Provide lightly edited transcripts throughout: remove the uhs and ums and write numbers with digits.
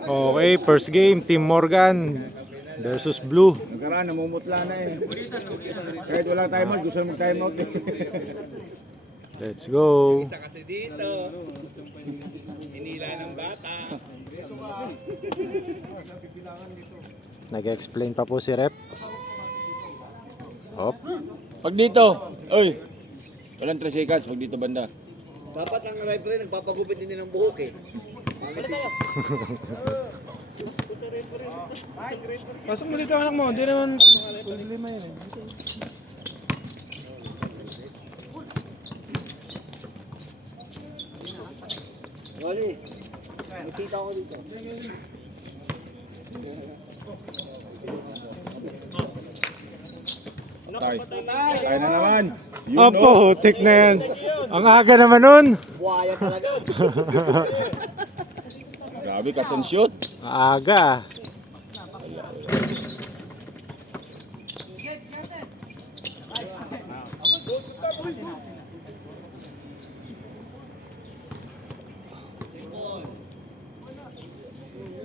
Okay, first game, Team Morgan versus Blue. Nagkaraan, namumutla na eh. Kahit wala timeout, gusto mag-timeout eh. Let's go. Isa kasi dito. Hinila ng bata. Nag-explain pa po si Rep. Hop. Pag dito, oy, walang 3 seconds pag dito banda. Dapat ang referee nagpapagupit din ng buhok eh. Pasok mo dito anak mo, hindi naman lima yun eh. Wali, nakita ko dito. Tayo na naman. Opo, tik na yan. Ang aga naman nun. Buhaya talaga. Grabe, catch and shoot. Aga.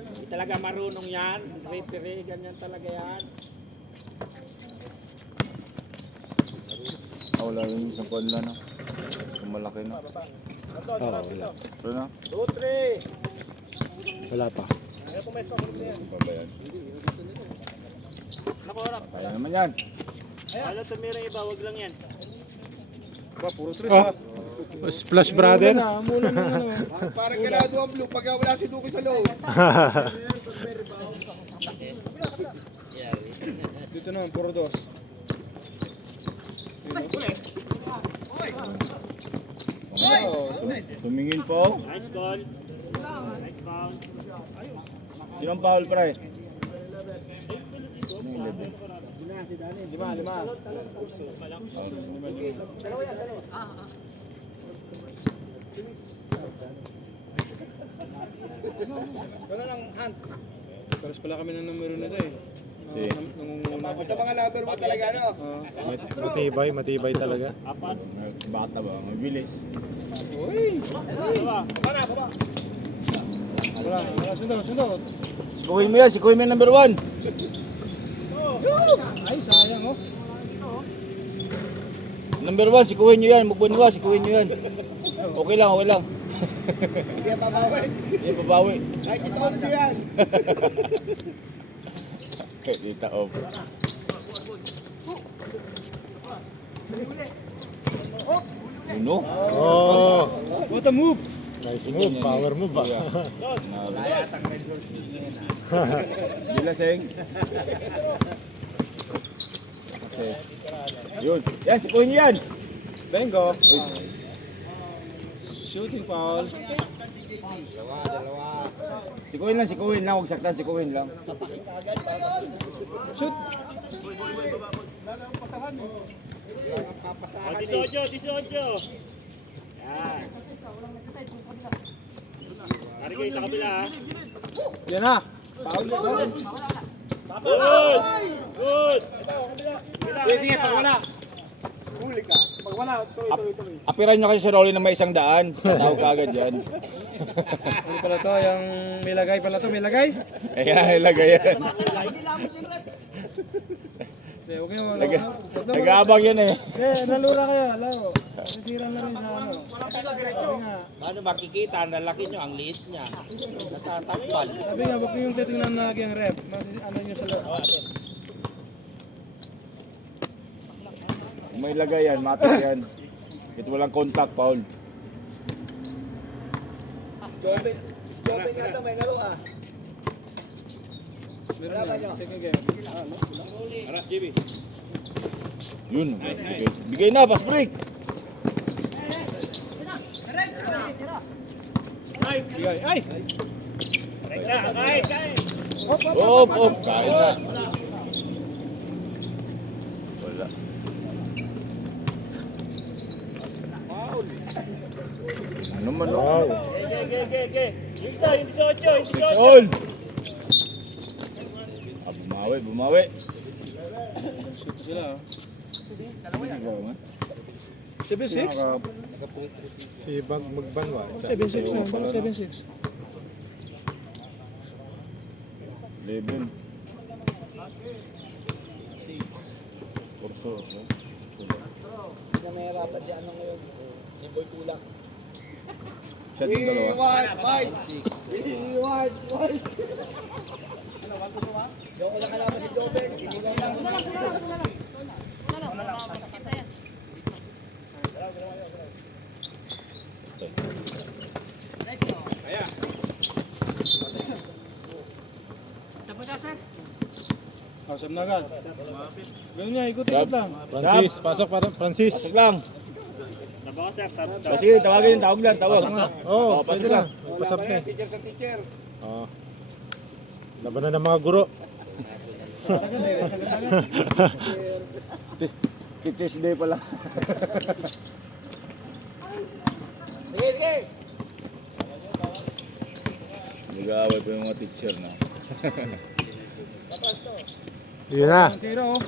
Hindi talaga marunong yan. Referee, ganyan talaga yan. Wala yung isang kon lang, no? Yung malaki na. Oh, wala. Ito na. 2-3. Wala pa. Kaya naman yan. Ano tumira iba, wag lang yan. Puro tres Oh, Splash Brother. mula na ano. Parang kalado ang blue pag wala si Duki sa loob. Dito naman, puro dos. Tumingin po. Nice call. Nice foul. Sinong foul, pre? Lima. Pares pala kami ng numero nito eh. Si. Nangunguna. Basta mga lover mo talaga, no? Matibay talaga. Bata ba? Mabilis. Wala, sundot. Sikuhin mo yan. Sikuhin mo yung number 1. Ay, sayang oh. Number 1, sikuhin nyo yan. Mugbanwa, sikuhin nyo yan. Okay lang, okay lang. Hindi yan pabawi. Hindi babawi. Ay, kita off yan. Kita off. Uno? Oh, What a move! nice move. Power move ba? Bilaseng. Okay. Yun. Yan, sikuhin nyo yan. Bengo. Shooting foul. Sikuhin lang. Huwag saktan, sikuhin lang. Shoot. 18. Yan. Tari kayo sa kabila, ha? Yan na. Foul. Good! Sige, pag wala. Huli ka. Pag wala, tuloy. Apiran nyo kasi si Rolly na may 100. Tawag ka agad yan. Ano pala to? Yung may lagay pala to? May lagay? Ayan, ilagay yan. Hindi, huwag yung Nag-aabang yan eh. nalura kayo. Laro. Sisira na rin sa ano. Sabi nga, Paano makikita? Ang lalaki nyo, ang liit niya. Natatakpan. huwag yung titingnan na lagi ang rep. Ano nyo sa laro. Kung may lagay yan, matik yan. Ito walang contact, Paul. Jobe nga ito, may laro, ah. Meron na. Second game. Aras, JB. Yun. Bigay na, pass break. Bigay. Ay! Kahit. Op. Kahit na. Wala. Ano man, no? Wow. Okay. Yung 18. All. Bumawi. Shoot sila. oh. Ano 7-6? Si Bag Magbanwa. 7-6 na. Bakit 7-6? 11. Kurso. Hindi na mahirapan si ano ngayon. Si Boy Kulak. Shot yung dalawa. Yung ko lang kalaban si Jobek. Sinugaw lang. Kasam na agad. Ganun niya, ikot-ikot lang. Francis, pasok para Francis. Pasok lang. Sige, tawagin yung tawag lang. Tawag. Oh, pasok pwede lang. Pasap na. Teacher sa teacher. Oh. Laban na ng mga guro. Teacher's Day pala. Sige, sige. Nag-aaway pa yung mga teacher na. Yun na. Zero.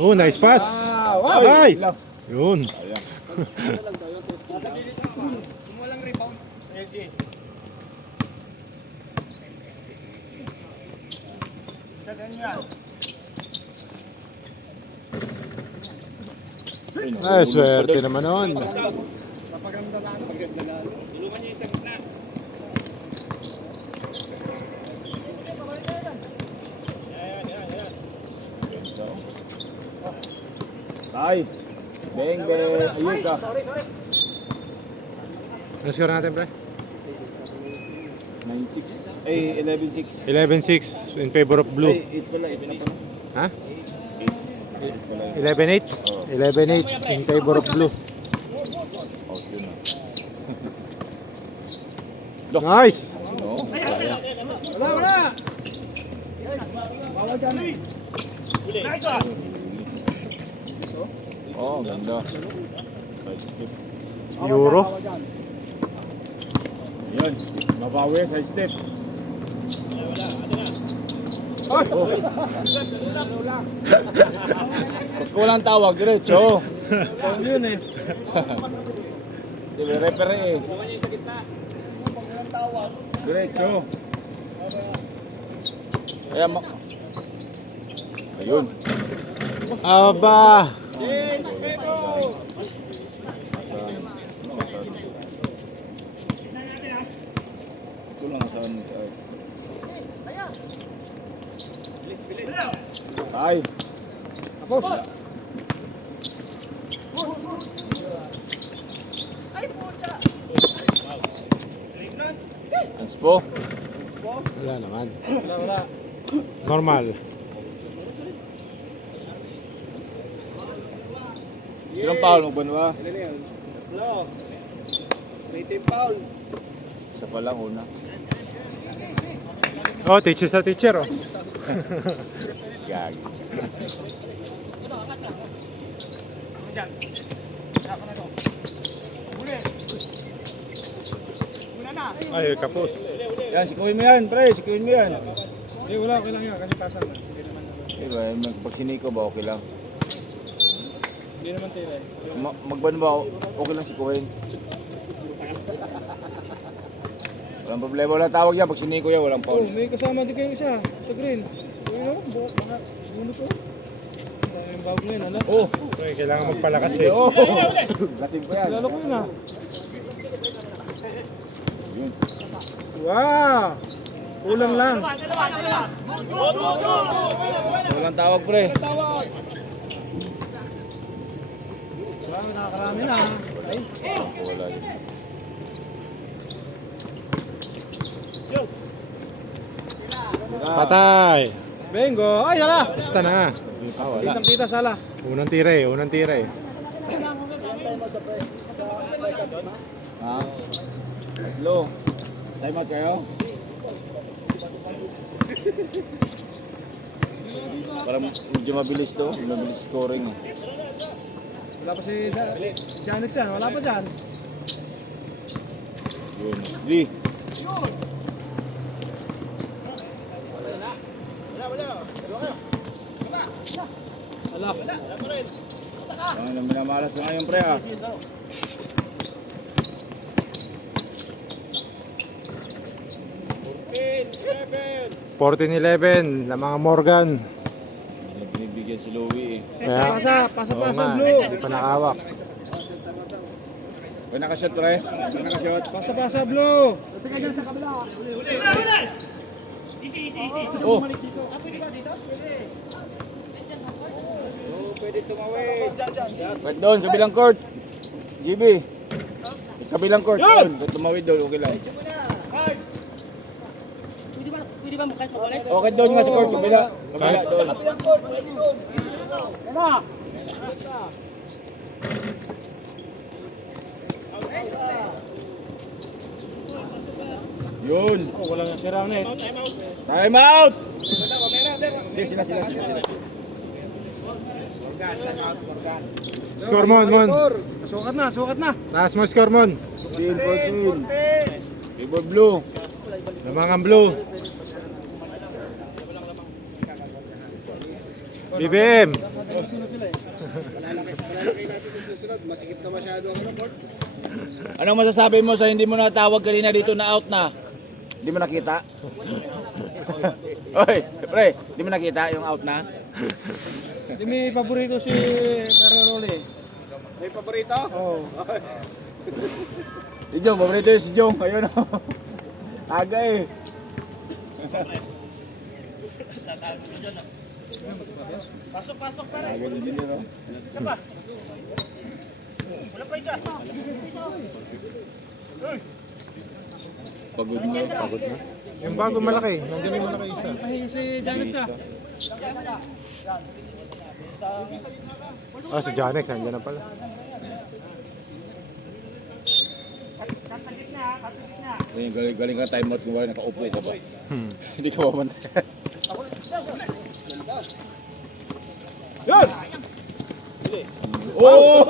Oh, nice pass. Ay! Yun. Ay, swerte naman nun. Ay! Beng, beng. Ayun ka. Ano score natin, pre? 9-6. Ay, 11-6. 11-6 in favor of blue. Ay, 8 pala. 8 na pala. Ha? 8 pala. 11-8? 11-8 in favor of blue. Out yun ah. Nice! No? Wala. Oh, ganda. Side step. Euro. Yan. Mabawi, side step. Pag walang tawag, diretso. Tawag yun eh. Di ba, repere eh. Diretso. Kaya ayun. Aba! Ito lang saan. Ay. Tapos. Transpo. Wala naman. Wala. Normal. Ilang foul mo ba na ba? Hello. May team foul. Isa pa lang una. Oh, teacher sa teacher, oh. Gagi. Ay, kapos. Yan, sikuhin mo yan, pre. Sikuhin mo yan. Hindi, wala. Okay lang yan kasi pasan. Hindi naman. Diba, pag siniko ba, okay lang. Hindi naman tayo eh. Magban ba, okay lang sikuhin. Walang problema, wala tawag yan. Pag siniko yan, walang Oh, foul. may kasama din kayong isa sa green. Uy, no? Buno to. Ano yung bago ngayon, ano? Oh! Ay, kailangan magpalakas eh. Oh! Lasing ko yan. Kilala ko yun ah. Yun. Wow! Kulang lang. Walang tawag, pre. Wow, nakakarami na. Ay, Wala yun. Patay! bingo! Ay, hala! Basta na. Kitang-kita sala. Unang tira eh, unang tira eh. Ha? Tatlo. Time out kayo? Parang medyo mabilis to. Mabilis scoring. Wala pa si Janet yan. Wala pa dyan. Yun. Di. Wala. Ang minamalas ko ngayon, pre, ah. 14-11, na mga Morgan. Hindi binibigyan si Louie eh. Pasa, Oo nga, blue. hindi pa nakawak. Kaya nakashot pre. Kaya nakashot. Pasa, blue. Oh. Pwede tumawid. Kahit doon, sa bilang court. GB. Kabilang court doon. Kahit tumawid doon, okay lang. Okay doon nga sa court, kabila. Kabila doon. Yun. Walang sira net. Time out! Hindi, sila. Score Mon. Sukat na. Taas mo score Mon. Steal for kill. Favor blue. Lamangan blue. BBM. Anong masasabi mo sa hindi mo natawag kanina dito na out na? Hindi mo nakita? Oy, pre, hindi mo nakita yung out na? Hindi may paborito si Carrerole. May paborito? Oo. Si Jong, paborito yung si Jong. Ayun o. Aga eh. Pasok tara. Aga din yun o. Isa pa. Wala pa isa. Pagod na. Yung bago malaki, nandiyan yung malaki isa. Ay, si Janet siya. Ah, si Janex, nandiyan na pala. Galing ka time out kung wala nakaupo ka ba? Hindi ka maman. Yan! Oh!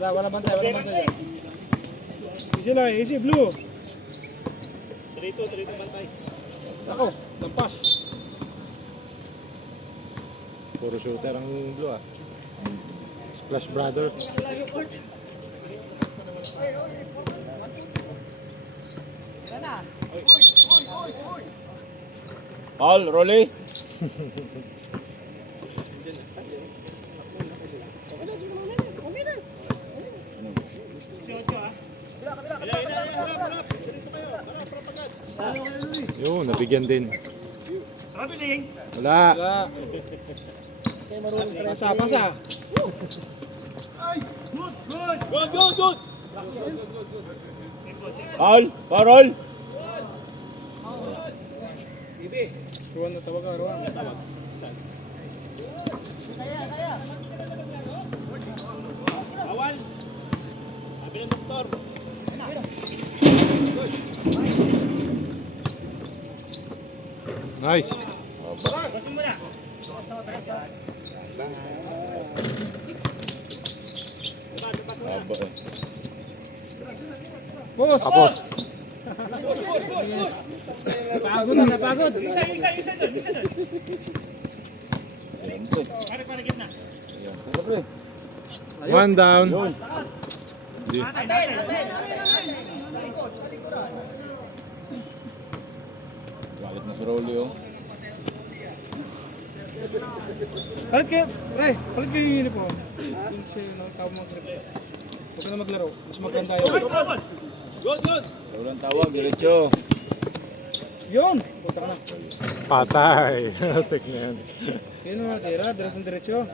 Wala bantay. Easy blue. Trito bantay. Ako, lampas. Puro shooter ang blue ah. Splash Brother. Paul, Rolly. Yun, nabigyan din. Wala. Pasa. Paul, Parol. Ruan na tawag ka, Ruan. Nice. Haba eh. Boss. Tapos. Napagod. Ayan, pre. Ayan, pre. One down. Yun. Hindi. Galit na si Rolly oh. Palit kayo yung uniform. Yung si tawag mo trip. Huwag ka na maglaro. Mas maganda yun. Walang tawag, diretso. Yun! Punta ka na. Patay. Tek na yan. Yun ang natira. Diras ng diretsyo.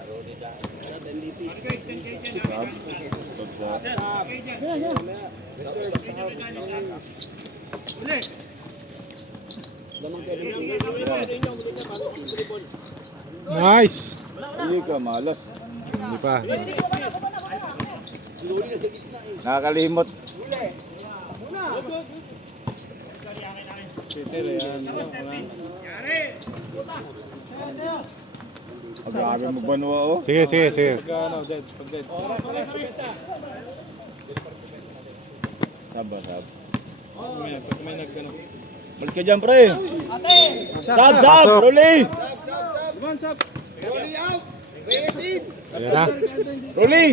Nice. Hindi ka, malas. Hindi pa. Nakakalimot. Grabe magbanwa oh. Sige. Pag dead. Sab. Pag may nagano. Balik ka dyan, pre. Sab, Pasok. Rolly. Come on, Sap. Ayan na. Rolly!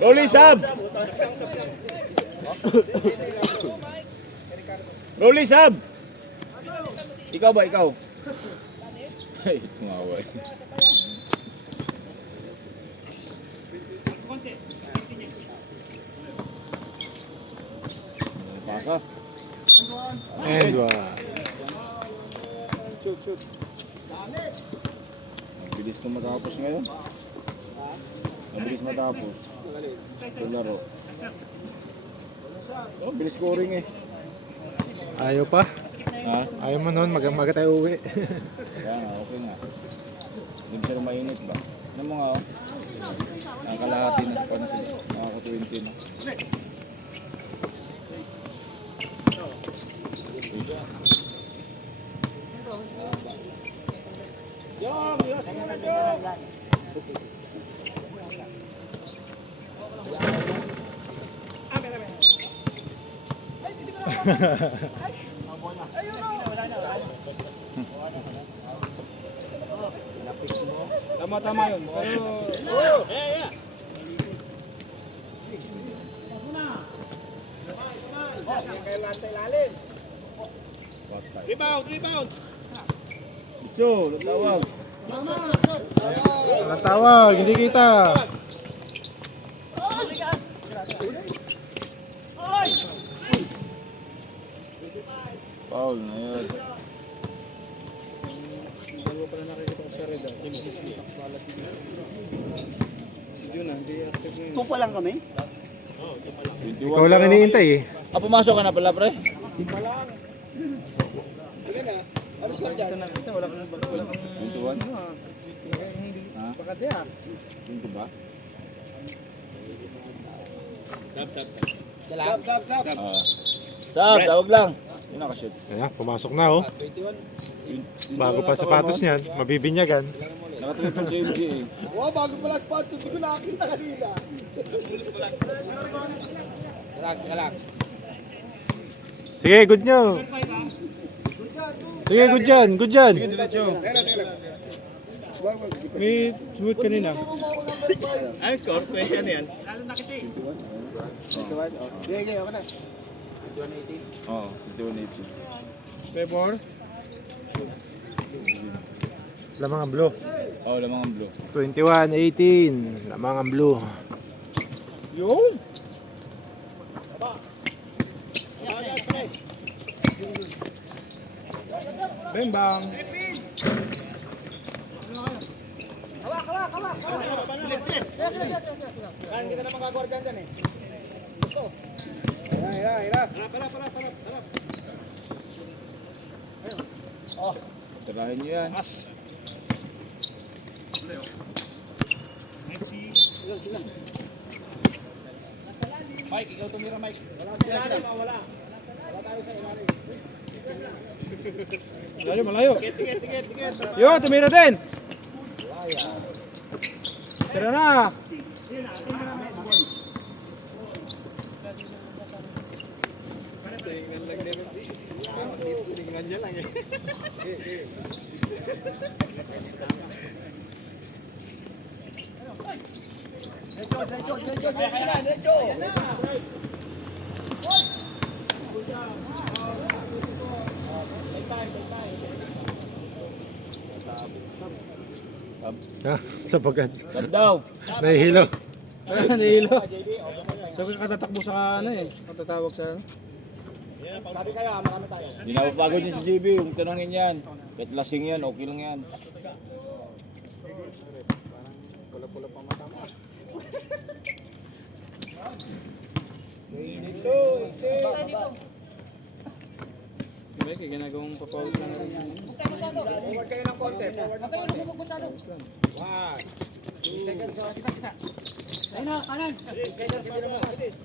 Rolly, sub! Rolly, sub! Ikaw ba, ikaw? Ay, tumawa eh. Pasa. And one. Bilis na matapos ngayon. Mabilis matapos. Ito laro. Oh, bilis scoring eh. Ayaw pa. Ha? Ayaw mo nun, maga tayo uwi. Kaya nga, okay nga. Hindi siya mainit ba? Ano mo nga oh? Ang kalahati na pa na sila. Nakaka-20 na. Tama yun. Pero, Rebound! Ito, natawag. Walang tawag, hindi kita. Foul na yun. dalawa pala nakikita ko sa red. Si Jun hindi active ngayon. Tupa lang kami. 21 Ikaw lang iniintay eh. pumasok ka na pala, pre? Alos ka dyan. Wala kang 21? Ha? baka diya. 20 ba? Sab. Sab, tawag lang. Yun nakashoot. Ayan, pumasok na oh. Bago pa sapatos niyan, mabibinyagan. Nakatulog ng JMG eh. Wow, bago pala spot. Hindi ko nakakita kanina. Kalak. Sige, good nyo. Sige, good dyan, good dyan. May smooth kanina. Ay, score. Question yan. Sige, okay na. Oo, 21-18. Pebor. Lamang ang blue. Oo, lamang ang blue. 21-18. Lamang ang blue. Yun! Bembang. Tirahin nyo yan. Mike, ikaw tumira, Mike. Malayo. Yun, tumira din. Tira na. Sapagkat Sab daw. nahihilo. Nahilo. Sabi ka katatakbo sa ano eh. Katatawag sa ano. Hindi na mapagod niya si JB. Kung tanongin yan. Kahit lasing yan, okay lang yan. May ginagawang papawis na rin. Forward kayo ng konti.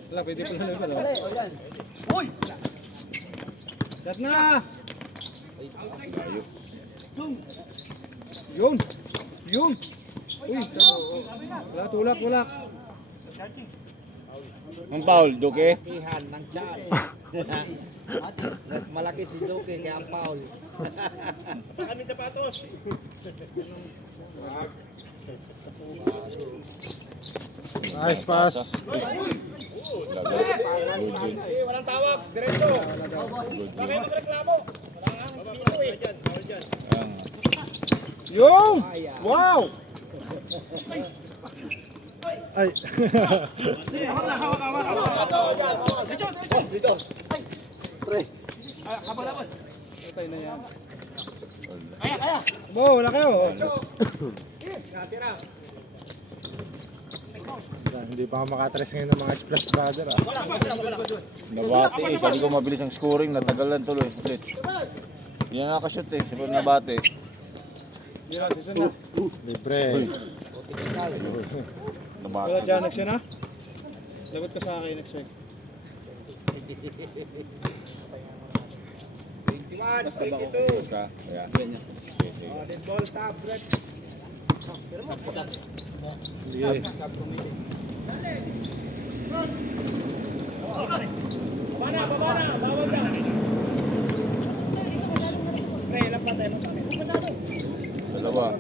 Wala, pwede pa lang pala. Uy! Lat na! Yun! Yun! Uy! Tulak. Ang foul, Duke. Ihan ng tiyan. Mas malaki si Duque kaya ang Paul. Nice pass. Walang tawag, diretso. Baka kayo magreklamo. Yung! Wow! Ay. Patay na yan. Bo, wala kayo. Hindi pa ako makatres ngayon ng mga Splash Brother ah. Nabati eh. Sabi ko mabilis ang scoring. Natagalan tuloy. Ulit. Hindi na nakashoot eh. Sabi ko nabati. Libre. Nabati. Wala dyan, next yun ha? Lagot ka sa akin, next week. 21, 22. Tapos ka. Kaya. Dead ball, stop, red. Sige. Dalawa.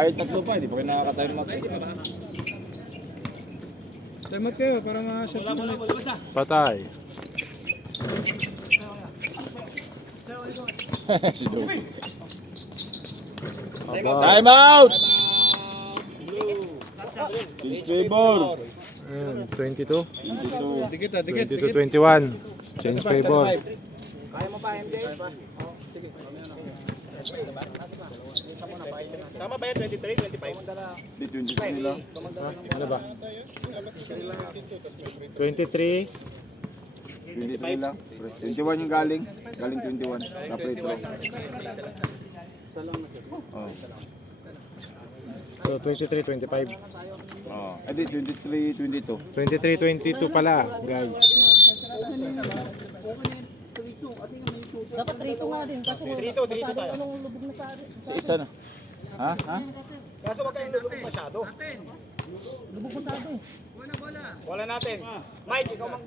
Ay, tatlo pa. Hindi pa kayo nakakatayo ng mati. Damat kayo, para ma-shot mo ulit. Patay. Si Joe. Aba. Time out! Change favor. 22. 22. Dikit ha, dikit. 22-21. Change favor. Kaya mo pa, MJ? Tama ba yan? 23, 25? Si 22 nila. Ano ba? 23. 23 lang. 21 yung galing. Galing 21. Kapre throw. Oh. So 23-25. Oh. Edi 23, 22. 23-22 pala, guys. Dapat rito nga din, kaso Dito tayo. anong lubog na sa atin. Sa isa na. Ha? Ha? Kaso wag kayong lulubog masyado. Lubog masyado eh. Wala natin. Mike, ikaw mag...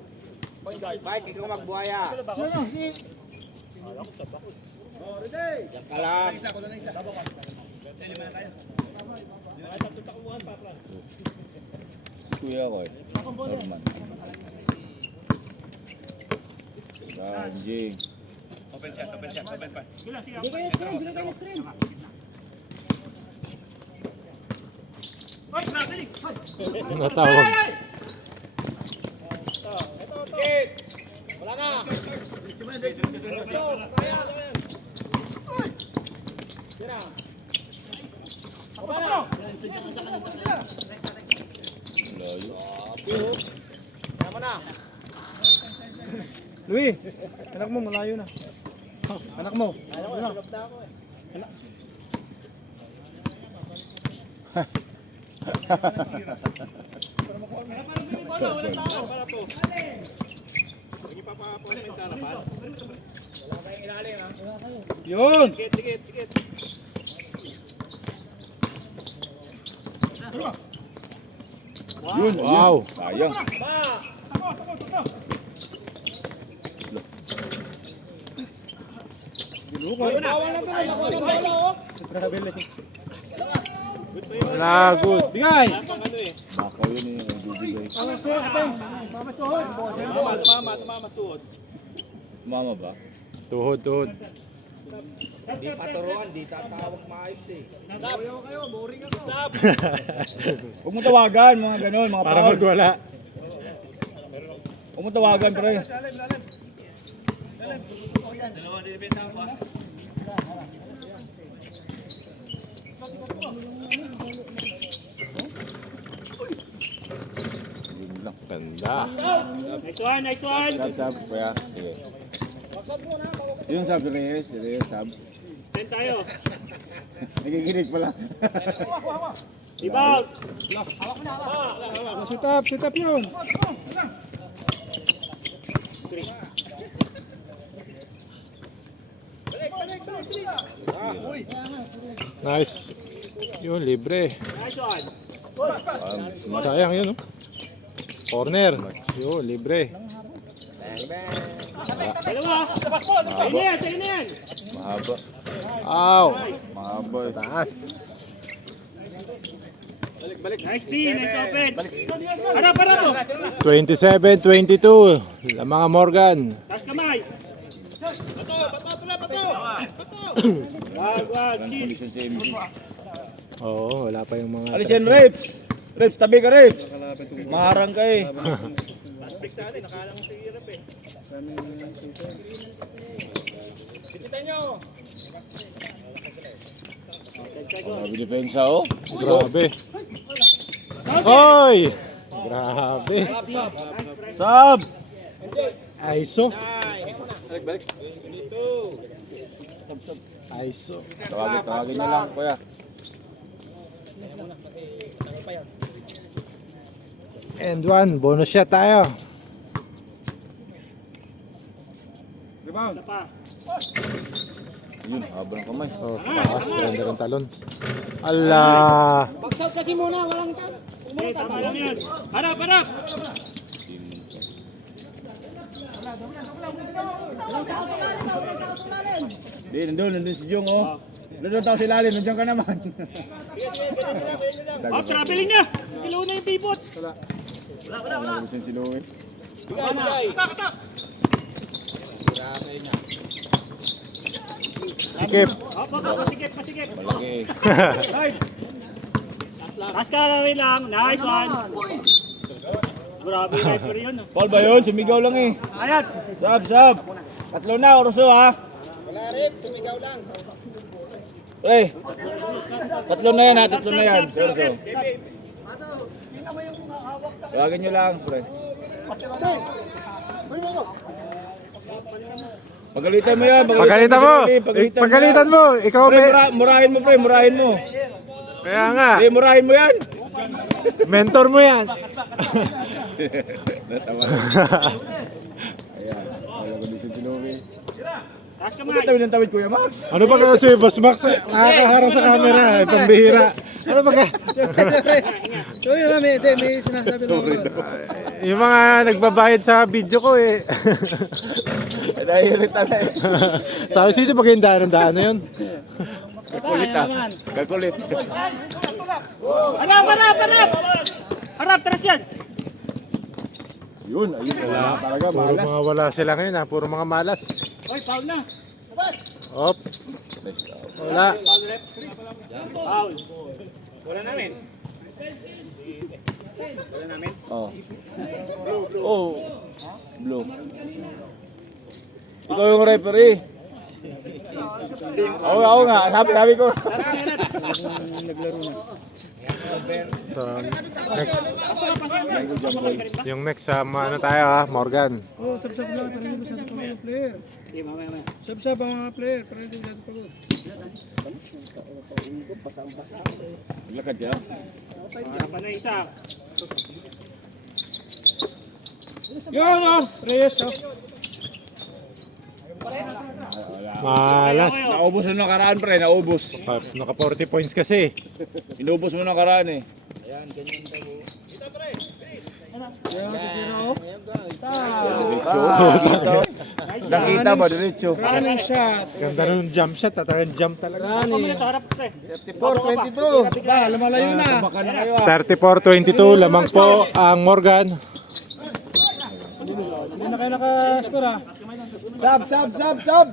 Mike, ikaw magbuhaya. Diyan ka lang. Kuya ko eh. Norman. Ganjing. Hindi kayo screen, hindi kayo screen. Natawag. Wala na. Kaya mo na. Louie, anak mo, malayo na. Anak mo. Ano na? Yun! Yun. Wow. Sayang. Wala, good. Bigay! Bakaw yun eh. Bibigay. Mama ba? Tuhod, tuhod. Di paturuan, di tatawag maayos eh. Huwag mo tawagan mga ganun, mga Para paul. magwala. Huwag mo tawagan pre. Yun lang. Ganda. Nice one. Sab, kuya. Sige. Yun sab, Reyes. Reyes sab. Ten tayo. Nagiginig pala. Ibang. Sit up yun. Nice. Yun, libre. Nice one. Sayang yun, oh. Corner. Yun, libre. Dalawa. Sa'yo na yan, sa'yo na yan. Mahaba. Ow. Mahaba. Baboy. Taas. Nice D, nice open. Harap, harap mo. 27-22. Mga Morgan. Taas kamay. Walang condition si MG. Oo, wala pa yung mga... Alis yan, Reps. Reps, tabi ka, Reps. Maharang ka eh. Grabe depensa, oh. Grabe. Hoy! Grabe. Sab! ISO. ISO. Tawagin na lang, kuya. And one, bonus shot tayo. Rebound. Yun, haba ng kamay. Oh, taas. Ganda ng talon. Allah. Bagsout kasi muna, walang Okay, tama lang yan. Harap, harap. Di, nandun si Jong, oh. Nandun tao si Lalim, nandiyan ka naman. Oh, traveling na. Ilaw na yung pivot. Nagusin si Louie. Katak. Sikip. Pasikip. Malaki. Taas ka na rin lang. Nice one. Grabe yung referee yun. Paul ba yun? Sumigaw lang eh. Ayan. Sab. Tatlo na, Orso ha. Wala rin, sumigaw lang. Pre, tatlo na yan ha, tatlo na yan. Orso. Tawagin nyo lang, pre. Pagalitan mo yan. Pagalitan mo. Pagalitan mo. Ikaw, Pre, murahin mo, pre. Murahin mo. Kaya nga. Pre, murahin mo yan. Mentor mo yan. Natawa. Ayan. Wala ko dito si Louie. Taas ka, Bakit Mike. tawid kuya Max? Ano ba kasi Boss Max? Nakakaharang sa camera. Pambihira. Ano ba ka? So yun na, may sinasabi naman. Yung mga nagbabayad sa video ko eh. Nahirit na eh. Sabi sino maganda ng daan na yun? Kakulit ha. Kakulit. Harap. Harap, taras yan. Yun, ayun. Wala talaga, Puro malas. mga wala sila ngayon ha. Puro mga malas. Oy, foul na. Op. Wala. Foul. Wala namin. Oh. Oh. Blue. Ikaw yung referee. Oo nga. Sabi ko. So, next. Yung next sa ano tayo ha, Morgan. Oh, sab-sab lang, para hindi masyado pa mga player. Sab-sab ang mga player, para hindi masyado pagod. Lakad ka. Harap na isa. Yun, oh! Reyes, oh! Malas. Naubos mo nakaraan pre, naubos. Naka 40 points kasi. Inubos mo nakaraan eh. Nakita ba diretso? Running shot. Ganda nung jump shot. Talagang jump talaga. Ito, harap pre. 4-22. Ba, lumalayo na. 34-22. Lamang po ang Morgan. Hindi na kayo nakascore, ah. Sab.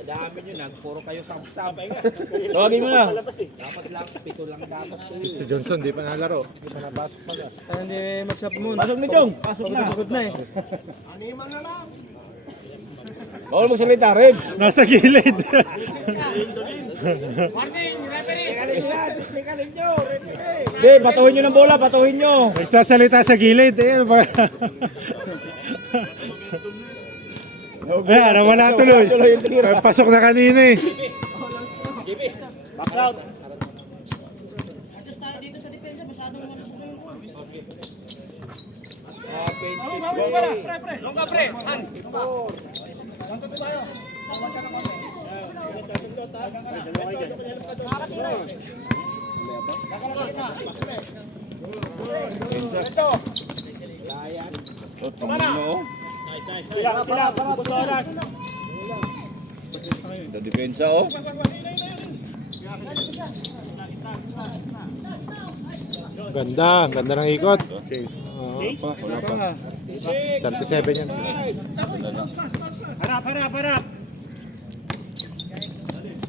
Dadami nyo lang, puro kayo sab-sab. Tawagin mo na. Dapat lang, 7 lang dapat. Si Johnson di pa nalaro. Di pa napasok pala. Kaya hindi mag-sab muna. Pasok ni Jong. Pasok na. Pagod na eh. Bawal magsalita, Red. Nasa gilid. Hindi, patuhin nyo ng bola, patuhin nyo. Nagsasalita sa gilid. Eh, ano ba? Ayan, nawala tuloy. Pasok na kanina eh. Back out. Tumino. Sila. Ubus oras. Ito depensa oh. Ganda ng ikot. Wala pa. 37 yan. Wala lang. Harap.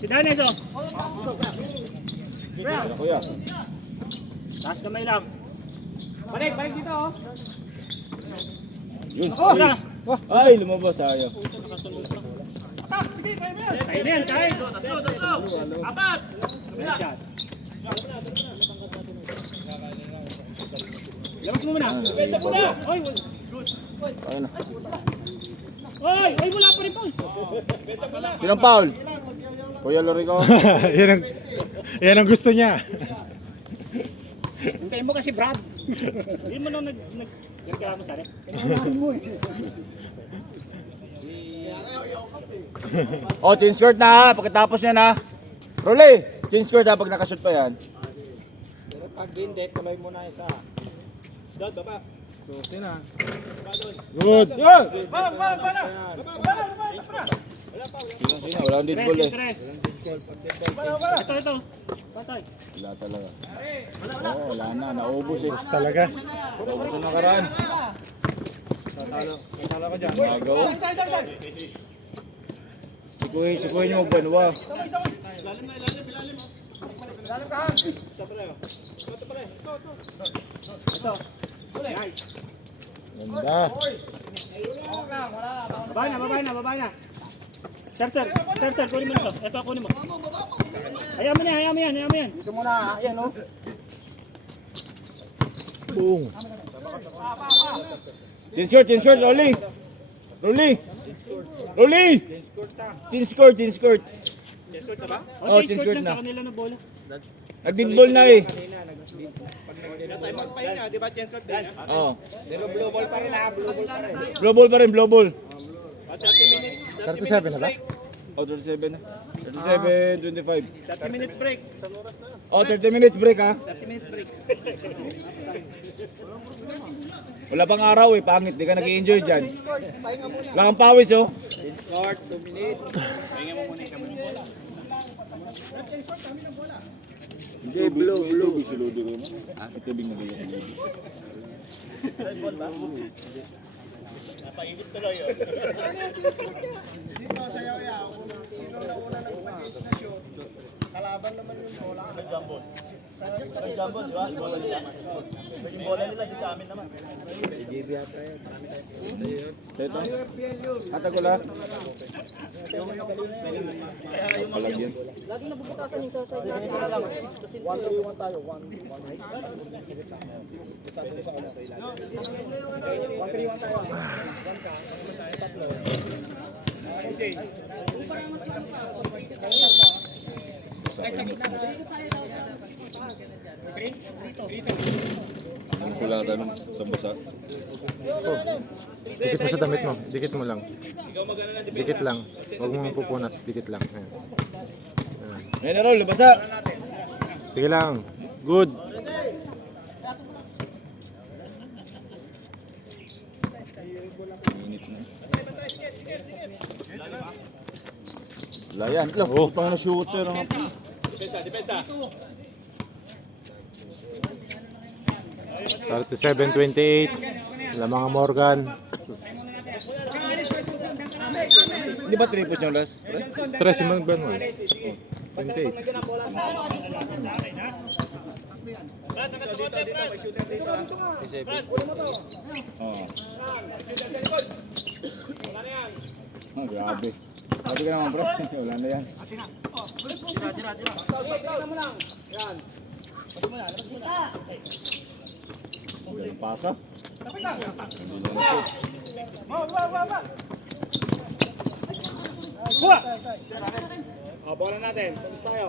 Si Danes, oh. Wala kuya. Taas kamay lang. Balik dito, oh. Yun. Wala. Ay, lumabas tayo. Kaya na yan, kaya. Apat. Labas mo muna. Oy, Ayun na. wala pa rin po. Sinong foul? Kuya Lorico. yan ang gusto niya. Hintayin mo kasi Brad. Hindi mo nung nagreklamo sa akin. Oh, change skirt na ha. Pagkatapos yan ha. Rolly, change skirt ha pag nakashoot pa yan. Pag hindi, tuloy mo na isa. Dad, baba. Good. Sino, wala akong dead ball eh. Ito. Patay. Wala talaga. Oh, wala na, naubos eh. Talaga. Naubos na nakaraan. Magaw. Sikuhin mo magbanwa. Ganda. Babay na. Sir, kunin mo ito. Ito, kunin mo. Hayaan mo yan. Dito muna, ayan, oh. Boom. Change skirt, Rolly. Change skirt. Oh, change skirt na. Kanila na bola. Nag-dead ball na eh. Magpahinga, di ba, chance of din? Oo. Pero blue ball pa rin, Blow ball. 30 minutes. 37 na ba? Oh, 37 na. 37, 25. 30 minutes break. Sa oras na. Oh, 30 minutes break ha. 30 minutes break. Wala pang araw eh, pangit. Di ka nag-i-enjoy dyan. Wala kang pawis oh. Short, 2 minutes. Hindi, blow. Si Lodi rin. Ah, itabing na ganyan. Napainit tuloy yun. Dito, sayaw ya. Sino na una nag-engage na shoot, kalaban naman yung bola. Nag-jambon. Nag-jambon, di ba? Yung bola nila di sa amin naman. Ito. Atagula. Palagyan. Lagi nabubutasan yung sa side natin. 1-3-1 tayo. 1-3-1 tayo. Ang sulatan sa basa. Dikit mo sa damit mo. Dikit mo lang. Dikit lang. Huwag mong pupunas. Dikit lang. Ayan. Ngayon na roll, basa. Sige lang. Good. Init na. Wala yan. Oh, pang na-shooter. Depensa. 37-28. Lamang Morgan. Hindi ba tripod yung last? 13 man ba mo? 28. Oo. Oh, grabe. Sabi ka naman bro. Wala na yan. Pasa. O, bola natin. Tapos tayo.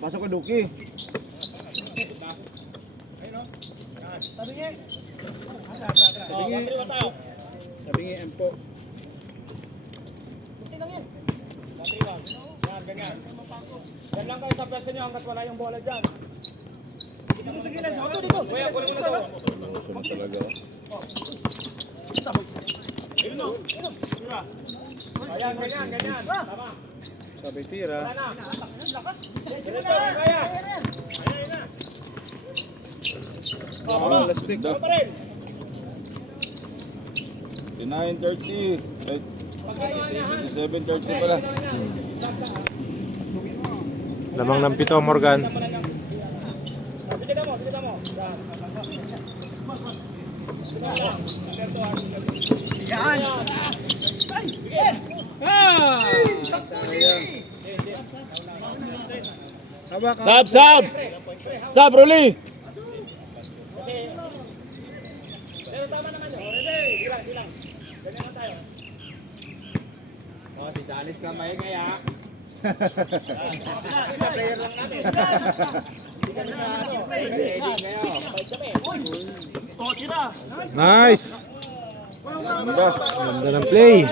Pasok ka Duki. Sabi nga, empo. Yan, ganyan. Yan lang kayo sa pwesto nyo hanggat wala yung bola dyan. Sunod talaga. Sabi tira. Lastik. 9:30. 7:30 pala. Lamang ng 7, Morgan. Ah! Sayang. Hawak. Sab! Sab, Rolly! Nice! Ganda ng play.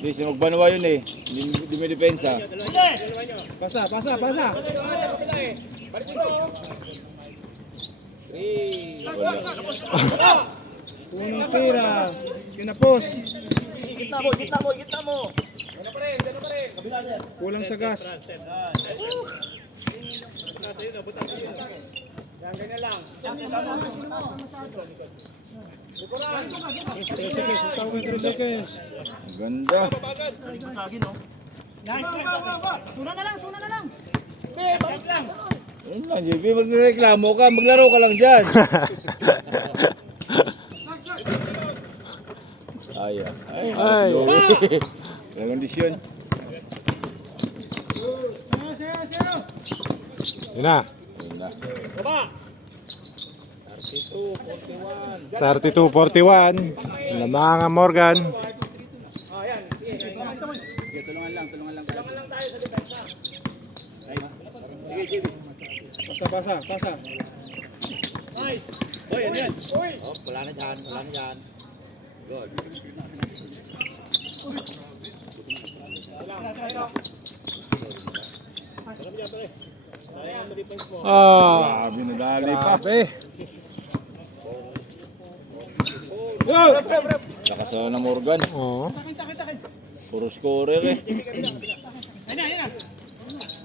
Hindi, si Magbanwa yun eh. Hindi may depensa. Pasa. Unang tira. Kinapos. Gitna mo. Kulang sa gas. Seconds, 3 seconds. Ganda. Suna na lang. Ayun lang, JP, magreklamo ka. Maglaro ka lang dyan. Ay. Walang kondisyon. Yun na. Ayun na. 32-41. Lamang ang Morgan. Pasa. Wala na dyan. Ah, Grabe, nadali pa. grabe. Lakas na Morgan. Oo. Puro scorer eh.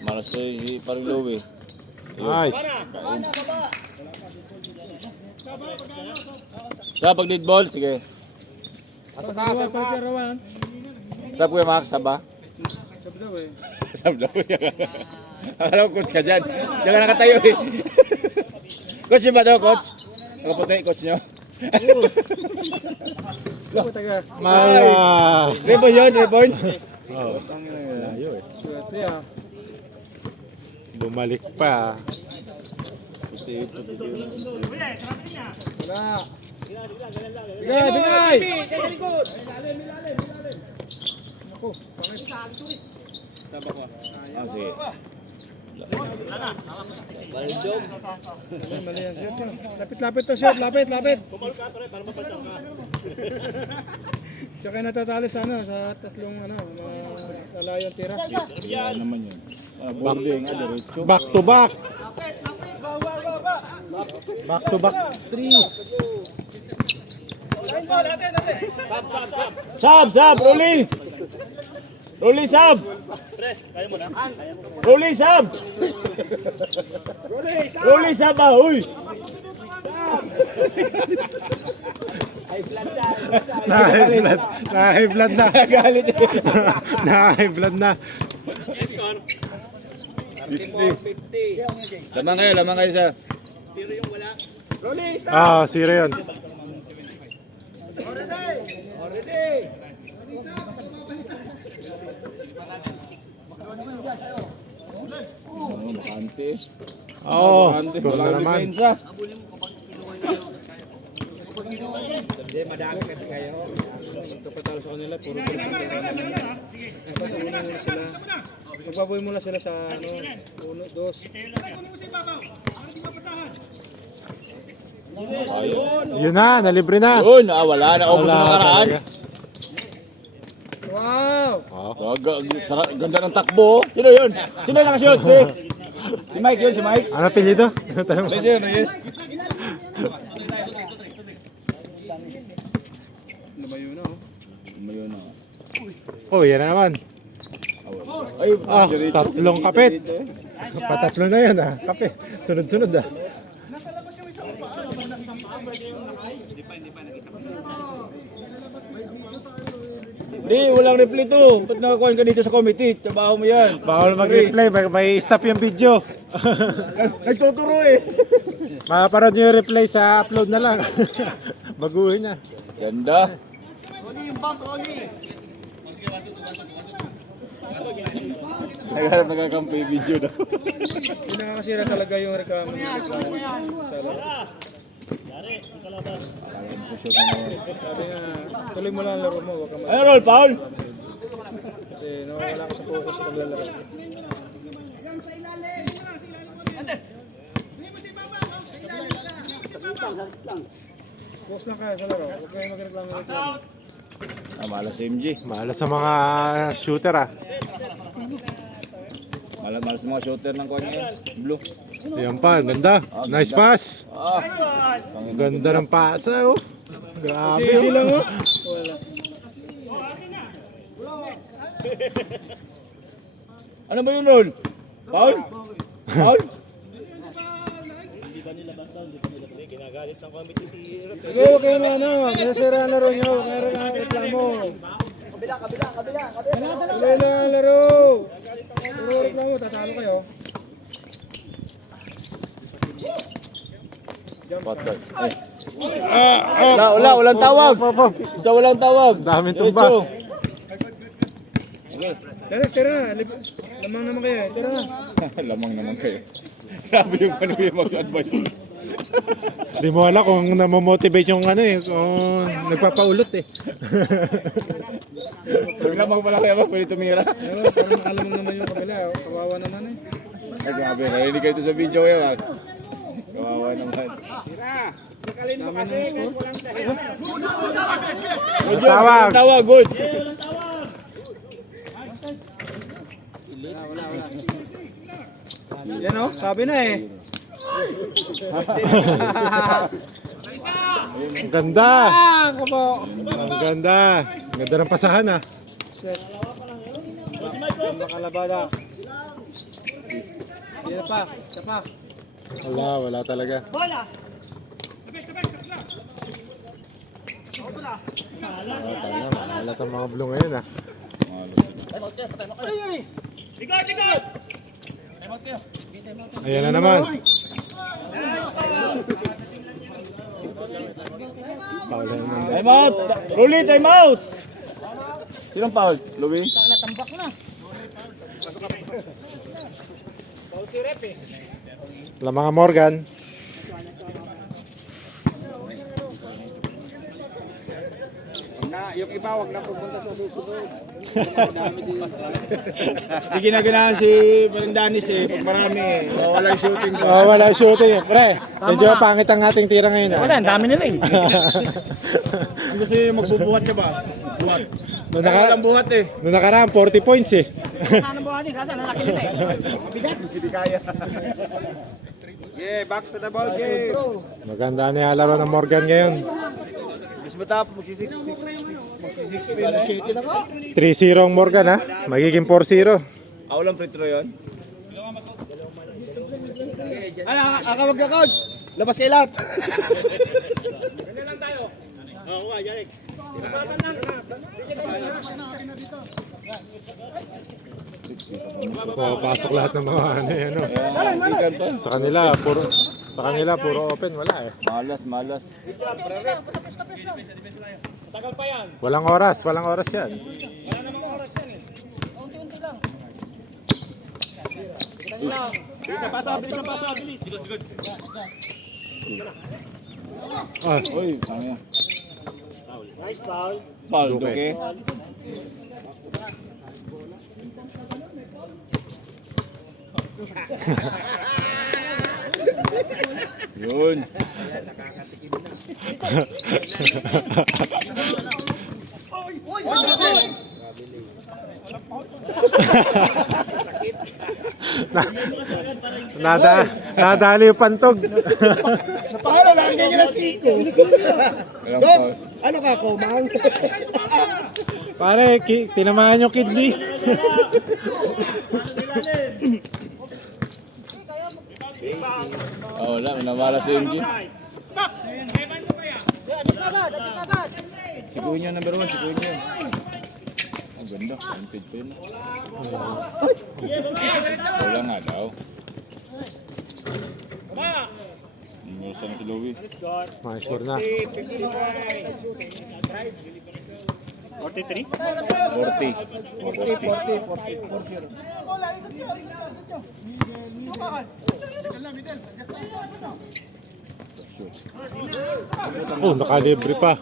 Malas ko si Parilo eh. Nice. Sa pag lead ball, sige. Rawan. Sab ko yung Max, saba. Sabi daw eh. Sab daw. Akala ko coach ka dyan. Diyan ka nakatayo eh. Coach ba daw, coach? Nakaputi, coach nyo. Mala. 3 points yun, 3 points. Oh. Layo eh. Swerte ah. Bumalik pa. Wala. Dingay! Ah, sige. Mali yan, shot yun. Lapit to shot, lapit. Tsaka natatalo sa tatlong mga lalayong tira. Yan naman yun. Boarding, diretso. Back to back. Back to back threes. Sab, Rolly! Rolly, sab! Rolly, sab! Rolly, sab ah, huy! High blood na. Galit eh. High blood na. 50. Lamang kayo sa... Ah, zero yun. Bakante. Oo, score na naman. Kapatalo sa kanila, puro magbaboy muna sila sa 1, 2. Yun na, nalibre na. Yun, wala na. Ubus na Wala nakaraan. talaga. Wow! Oh. Ganda ng takbo. Sino yun? Sino nakashoot? Si Mike yun, si Mike. Ano apelyido? Tanong mo. Yes, yun, yes. Lumayo na oh. Umayon na. Oh, yan na naman. Ay, Ah, tatlong kapit. Patatlo na yan ah. Kape. Sunod-sunod ah. Hindi, walang replay to. Ba't nakakuha ka dito sa committee? Trabaho mo yan. Bawal mag-replay. May stop yung video. Nagtuturo eh. Makaparod nyo yung replay sa upload na lang. Baguhin na. Ganda. Nagharap nagkakampi yung video daw. Hindi nakakasira talaga yung reklamo niya. Sabi nga, tuloy mo lang ang laro mo, huwag ka Ano roll, Paul? kasi nawawala ka sa focus sa paglalaro. Focus lang kayo sa laro, huwag kayo magreklamo ng reklamo. Malas si MG. Malas sa mga shooter ah. Malas sa mga shooter ng kuha niya. Blue. Yan pa, ganda. Nice pass. Ah. Ganda ng pasa oh. Grabe. Easy lang oh. Ano ba yun, roll? Paul? Paul? Sige, huwag kayo na ano, nasira ang laro nyo, huwag kayo na reklamo. Tuloy lang ang laro. Puro reklamo, tatalo kayo. Walang tawag. Isa walang tawag. Daming tumba. Dennis, tira na. Lamang naman kayo, tira na. Lamang naman kayo. Grabe yung ano yung mag-advise. Di mo alam kung namomotivate yung ano eh. Kung nagpapaulot eh. Pag lamang pala kaya ba pwede tumira? Ayun, parang nakalamang naman yung kabila, oh. Kawawa naman eh. Ay, grabe. Narinig kayo ito sa video ngayon. ah. Kawawa naman. Dami ng score. Good job. Tawag. Tawag. Good. Yan oh, sabi na eh. Ang ganda. Ang ganda. Ang ganda ng pasahan ah. Makalabada. Yan pa, isa pa. Wala talaga. Wala tayong mga blue ngayon ah. Ayan na naman. Paul na naman. Time out. Rolly, time out. Sinong foul? Louie? Natambak na. Wala mga Morgan. Yung iba, wag na pupunta sa susunod. Hindi ginaganahan si Barandanis eh. Pag marami eh. Wala yung shooting ko. Oh, wala shooting eh. Pre, medyo pangit ang ating tira ngayon ah. Wala, ang dami nila eh. Kasi magbubuhat siya ba? Buhat. Nung, Walang buhat eh. nung nakaraan, 40 points eh. Sana buhati, kasi lalaki nila eh. Mabigat. Hindi kaya. Yeah, back to the ball game. Maganda na yung laro ng Morgan ngayon. Mas matap. 3-0 ang Morgan ha. Magiging 4-0. Walang free throw yun? Ay, akawag ka, coach. Labas kay lahat. Papasok lahat ng mga ano yan. Sa kanila puro open, wala eh. Malas. Walang oras yan. Ah, Uy, ano yan? Foul, Duque. Yun. Nadali yung pantog. Paano lagyan niya na siko? Walang Dok, foul. ano ka, kumang? Pare, tinamaan yung kidney. Wala, minawala si MG. Si Cunyo, number 1, si Cunyo. Ang ganda, wanted pa yun. Wala nga daw. Minus na si Louie. Ma-score na. 40. 40. Oh, nakalibre pa.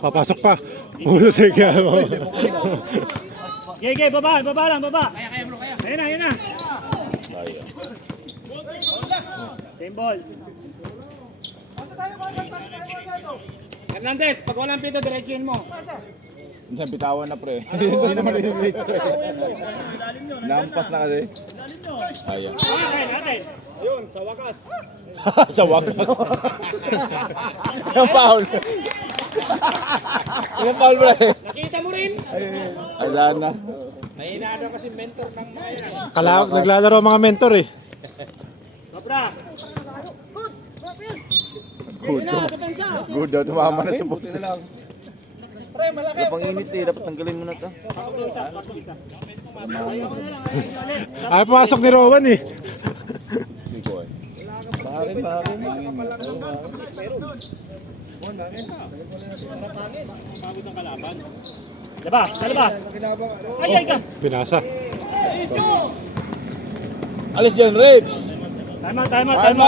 Papasok pa. Ulo sige mo. Gege, baba lang, baba. Ayun na. Team ball. Hernandez, pag walang pito, diretsuhin mo. Minsan bitawan na pre. Hindi naman rin Nampas na kasi. Sayang. Okay, natin. Yun, sa wakas. Sa wakas. Yung foul. Yung foul pre. Nakita mo rin? Wala na. Naglalaro ang mga mentor eh. Sobra. Good daw. Good daw. Tumama na sa buti na lang. Wala pang init eh. Dapat tanggalin mo na ito. Ay, pumasok ni Rowan eh. Hindi ko eh. Labas, sa labas. Ay, ka. Pinasa. Alis dyan, Rips! Time out. Time out! Time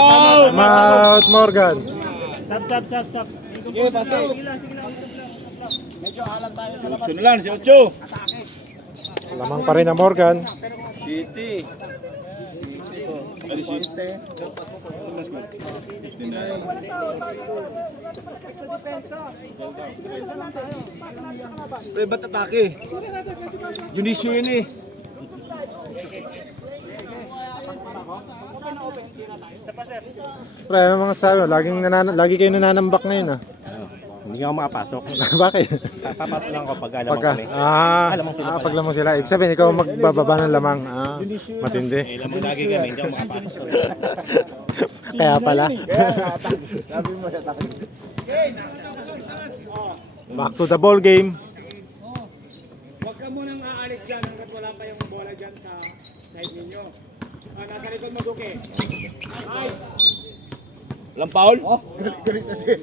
out, Morgan. Stop. Sige, pasok. Ocho na lang, si Ocho. Lamang pa rin ang Morgan. City. Alis City. Pre, ba't atake? Junisyo yun eh. Pre, ano mga sabi mo? Lagi kayo nananambak ngayon ah. Hindi nga ako makapasok. Bakit? Papasok lang ako pag alam kami. Pag lamang sila. Ibig sabihin, ikaw magbababa ng lamang. Matindi. Alam mo lagi kami, hindi ako makapasok. Kaya pala. Sabi mo sa takin. Back to the ball game. Huwag ka munang aalis dyan hanggat wala pa yung bola dyan sa side ninyo. Nasa likod mo, Duque. Nice. Walang foul? Galit na si.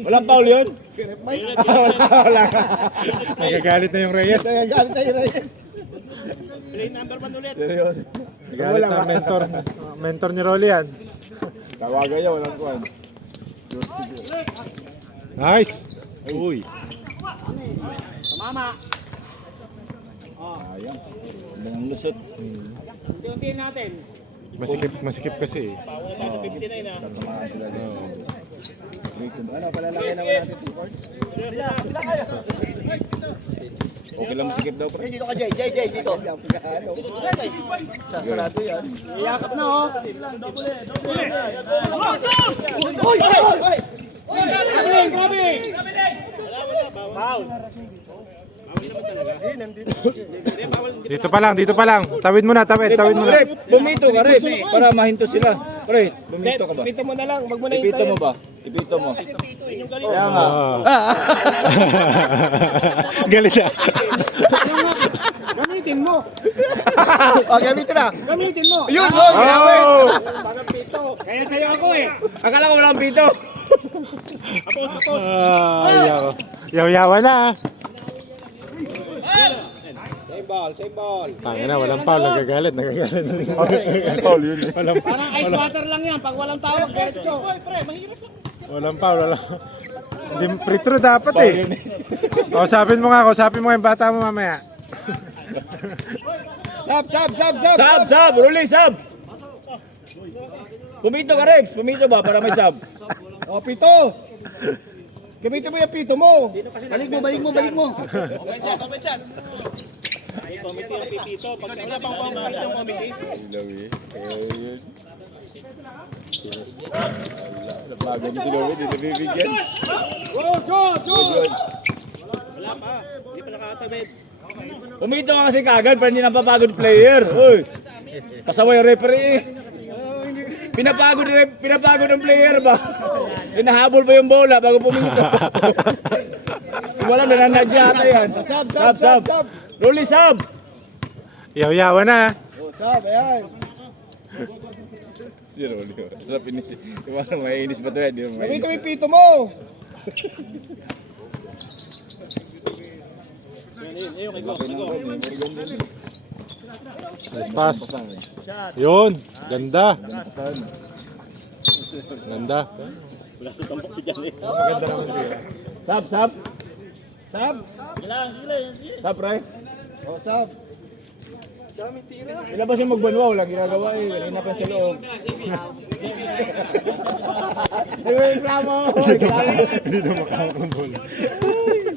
Walang foul yun? Wala. Nagagalit na yung Reyes. Galit tayo, Reyes. Play number 1 ulit. Seryoso. Nagagalit na mentor. Mentor ni Rolly yan. Tawagan niya, walang kuhan. Nice. Uy. Mama. Sayang. Ang lusot. Unti-untiin natin. Masikip kasi eh. Tatamaan sila dito. Ano, palalaki naman natin 2 points? Okay lang masikip daw pre. Dito ka, Jay, dito. Sarado yan. Yakap na, oh. Grabe! Dito pa lang. Tawid mo na. Pre, bumito ka Rep. Para mahinto sila. Pre, bumito ka ba? Pito mo na lang, wag mo na Ipito mo ba? Ipito mo. Kaya nga. Galit ah. Gamitin mo! Gamitin na. Gamitin mo! Yun, oh, ginamit. Kaya sa'yo ako eh! Akala ko walang pito. Yaw-yawa na. Same ball. Tangina na, walang foul. Nagagalit. Foul yun eh. Parang ice water lang yan. Pag walang tawag, diretso. Walang foul. Hindi, free throw dapat eh. Kausapin mo yung bata mo mamaya. Sab! Ruli, sab! Pumito ka Rep. Pumito ba para may sab? Oh, pito. Gamitin mo yung pito mo. Balik mo! Committee ang pipito. Pag wala pang committee yung committee. Silowi. Ayun. Nabagan ni Silowi, dito bibigyan. Good. Wala pa. Hindi pa nakatabid. Umito ka kasi kagad para hindi napapagod player. Uy. Kasaway yung referee eh. Pinapagod ng player ba? Hinahabol pa yung bola bago pumito. Wala nananadya ata yan. Sab. Rolly sab. Yaw-yawa na. Oh, sab, ayan. Si Rolly. Sarap inis. Iwasan mainis ba ito yan? Di ba mainis? Gawin ko yung pito mo. Nice pass. Yun. Ganda. Ganda. Wala sa tampok si Jan eh. Maganda naman din. Sab. Sab. Sab, Ray. Oh, sab. Ilabas yung magbanwa, walang ginagawa eh. Kanina pa sa loob. Reklamo! Hindi na makahawak ng bola.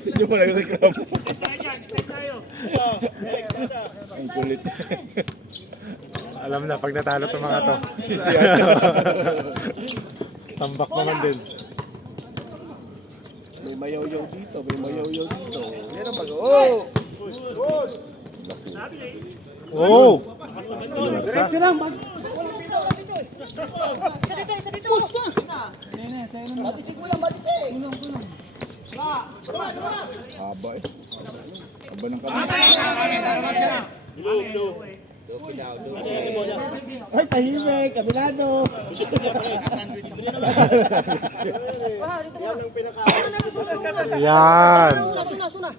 Hindi mo lang reklamo. Ang kulit. Alam na, pag natalo itong mga to. Tambak naman din. May mayaw-yaw dito, may mayaw-yaw dito. Meron ba? Oh! Oh! Diretso lang, bas. Push ka. Haba eh. Haba ng kamay. Ay, tahimik, kabinado. Yan! Suna.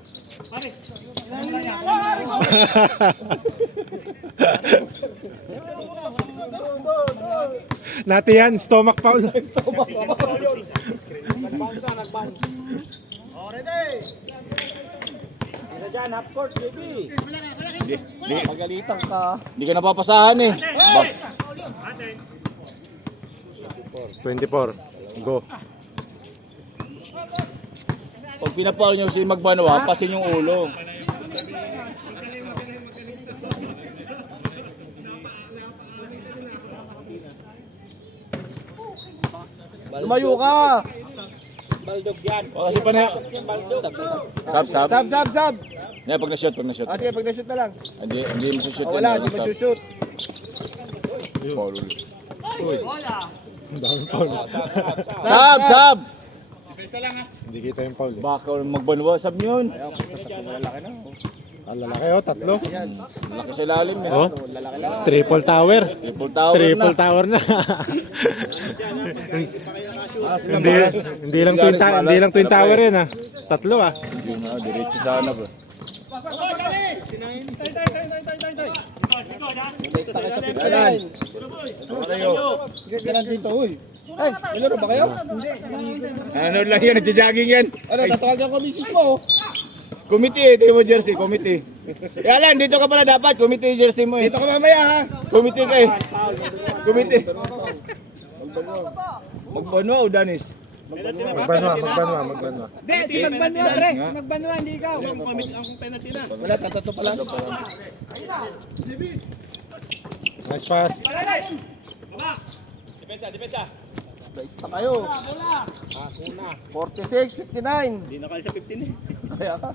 Nati yan, stomach foul. Pagalitan ka. Hindi ka napapasahan eh. 24. Go. Pag pinapaul nyo si Magbanwa, pasin yung ulo. Lumayo ka. O kasi pa na. Sab. Sab. Yan, pag na-shoot. Ah, sige, pag na-shoot na lang. Hindi mo shoot Oh, wala, hindi mo shoot. Foul ulit. Ang daming foul. Sab! Hindi kita yung foul. Eh. Baka Magbanwa, sab yun. Ang lalaki oh, tatlo. Malaki sa ilalim eh. Oh, triple tower. Triple tower Triple na. tower na. hindi lang twin tower yan ah. Tatlo ah. Hindi na, diretso sana bro. Next tayo sa 59. Ganun dito, uy. Ay, nilaro ba kayo? Ano lang yan, nagja-jogging yan. Ano, tatawagan ko misis mo. Committee, ito mo jersey, committee. Yalan, dito ka pala dapat, committee jersey mo eh. Dito ka mamaya, ha? Committee ka eh. Committee. Magbanwa o Danis? Magbanwa. Hindi, si Magbanwa, pre. Si Magbanwa, hindi ikaw. Wala, tatato pala. Nice pass. Basta kayo. 46, 59. Hindi na kayo sa 15 eh. Kaya ka.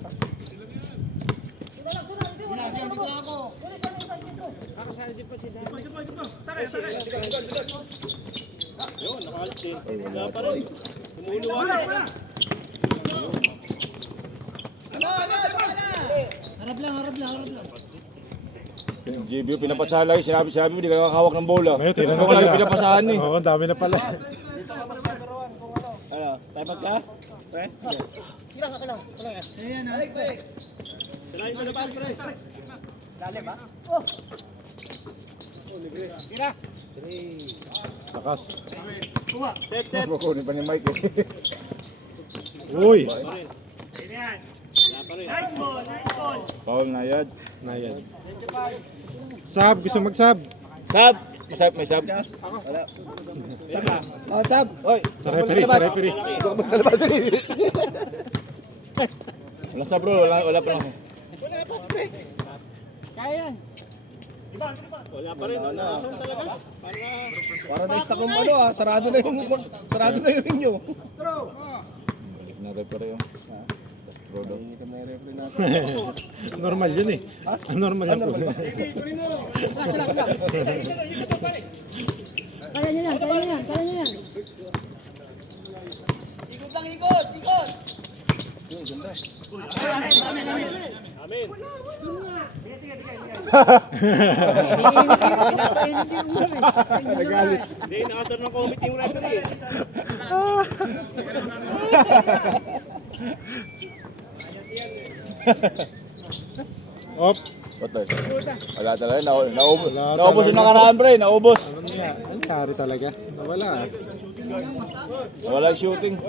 JBO pinapasahan lagi, sinabi mo, hindi ka kakahawak ng bola. Ngayon, tinanong Ito ko lagi nila. pinapasahan eh. Oo, dami na pala. Ano, tayo ka? Lakas. Kukunin pa ni Mike eh. Uy! Foul na yan. Nayan. Sab, gusto mag-sub. Sab! May sab. Saka. Oh, sab. Oy. Sa referee. Ikaw ka magsalabas dali. Wala sab bro, wala pa lang. Kaya yan. Wala pa rin, wala. Talaga? Para na-stock yung ano sarado na yung inyo. Balik na rin pa rin. Rodo. Normal yun eh. Normal yun po. Kaya niya yan, kaya niya yan, kaya niya yan. Hindi, nakasar ng committee yung referee. Op. Patay. Wala talaga. Naubos. Naubos yung nakaraan, pre. Naubos. Ano nangyari talaga? Nawala ah. Wala yung shooting.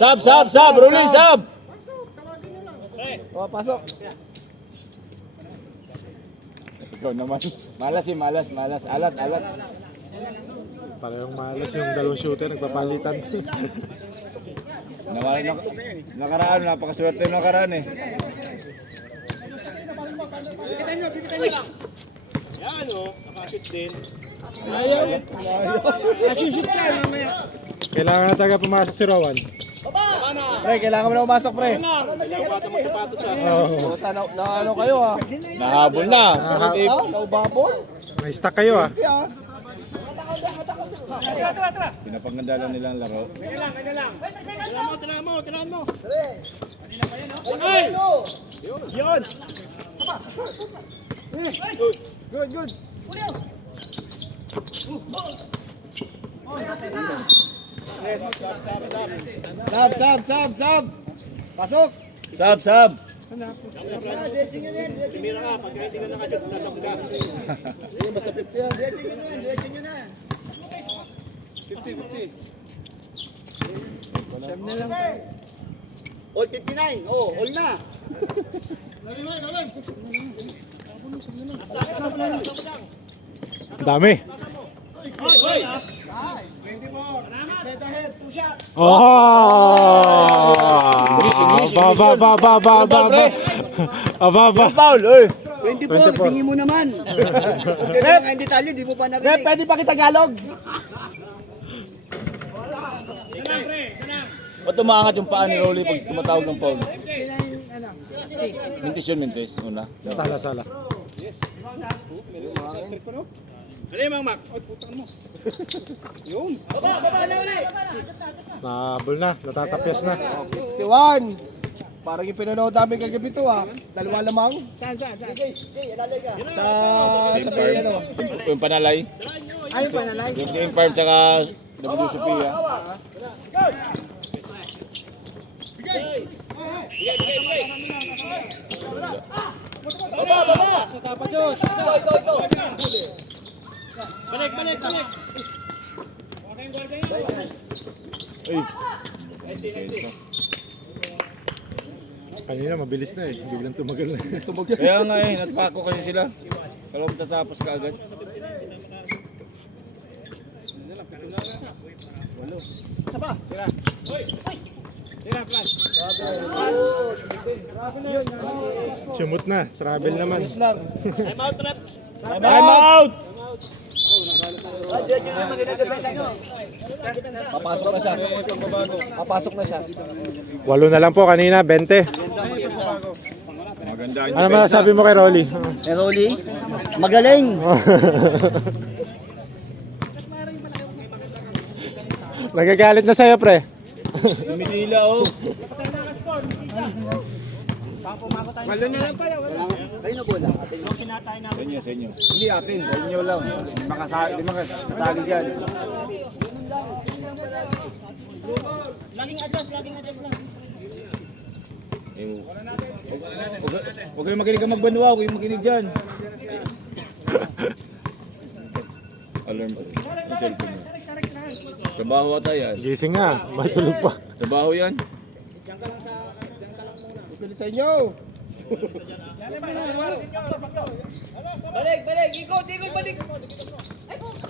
Sab! Ruli, sab! Pasok. Ikaw naman. Malas. Alat. Parehong malas yung dalawang shooter nagpapalitan. Nakaraan, napakaswerte yung nakaraan eh. Yan o, nakashoot din. Kailangan na talaga pumasok si Rowan. Pre, kailangan mo na umasok, pre. Oo. Na ano kayo Nahabol na. Naubabol. May stuck kayo ah. Pinapaganda lang nilang laro. Tirahan mo. Yun! Good. Sab. Pasok. Sab! Timira ka, pagka hindi ka nakashoot, nasab ka. Basta 50 yan. All 59, all na. Dami. Oh! Aba. Foul, oy! 24, tingin mo naman. Kung kaya nga yung detalye, di mo pa Pre, narinig. pwede pa kita Tagalog. Ba't umaangat yung paa ni Rolly pag tumatawag ng foul? Mintis. Una. Sala. Ano yung Mang Max? Baba na ulit. Nahabol na. Natatapyas na. 51. Parang yung pinanood namin kagabi to Dalawa lamang. Saan? Sa may ano. Yung panalay. Ayun pa nalay. Yung game farm tsaka WCP ha. Balik. Kanina mabilis na eh. Biglang tumagal na. Kaya nga natpako kasi sila. Kala mo tatapos ka agad. Sumot na. Travel naman. Time out, rep. Time out! Papasok na siya. 8 na lang po kanina. 20. Maganda Ano masasabi mo kay Rolly? Rolly, magaling. Nagagalit na sa'yo, pre. Tumitila oh. Kayo na bola. Sa inyo. Hindi atin, sa inyo lang. Makasali dyan. Laging adjust lang. Huwag kayong makinig ka magbanwa, huwag kayong makinig dyan. Alarm ko. Ang cellphone mo. Trabaho ata yan. Gising nga. Bakit tulog pa? Trabaho yan. Pili sa inyo. Balik. Ikot, balik.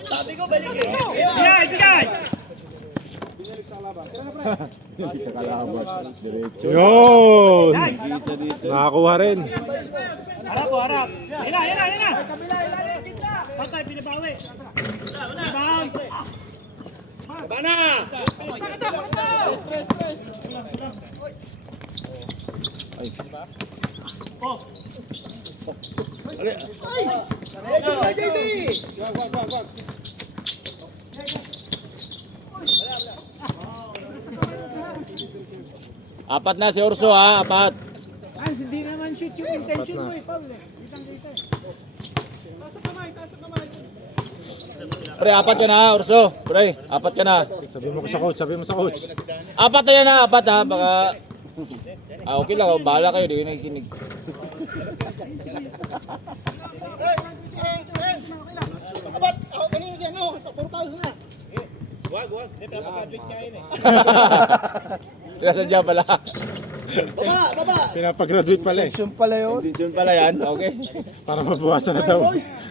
Sabi ko, balik eh. Tigay! Sa kalaban. Diretso. Yun! Kita dito. Nakakuha rin. Harap po, harap. Yan na, yan na, yan na. Patay, pinabawi. Rebound. Baba na! Apat na si Orso ha, apat. Ay, hindi naman shoot yung intention mo eh, Paul. Pre, apat ka na ha, Orso. Pre, apat ka na. Sabi mo ko sa coach, sabi mo sa coach. Apat na yan ha, apat ha. Baka... okay lang, bahala kayo, di ko nakikinig. Abat, ako kanina siya, no? 4,000 na. Wag. Hindi, pinapag-graduate niya yun eh. Kaya pala. Baba! Pinapag-graduate pala eh. Yung pala yun. Yun pala yan, okay. Para mabawasan na daw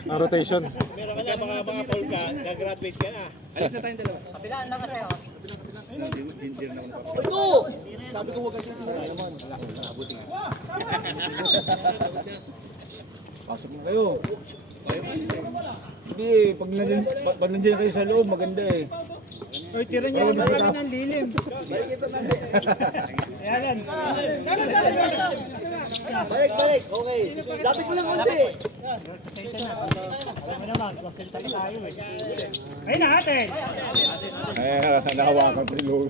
ang rotation. Pero kanya mga Paul ka, gagraduate ka na. Alis na tayong dalawa. Ito! Sabi ko huwag ka siya. Pasok na kayo. Hindi, pag nandiyan kayo sa loob, maganda eh. Uy, tira niyo yung kami ng lilim. Balik. Okay. Dapat ko lang konti. Ayun na, ate. Ay, nahawakan ko ni Louie.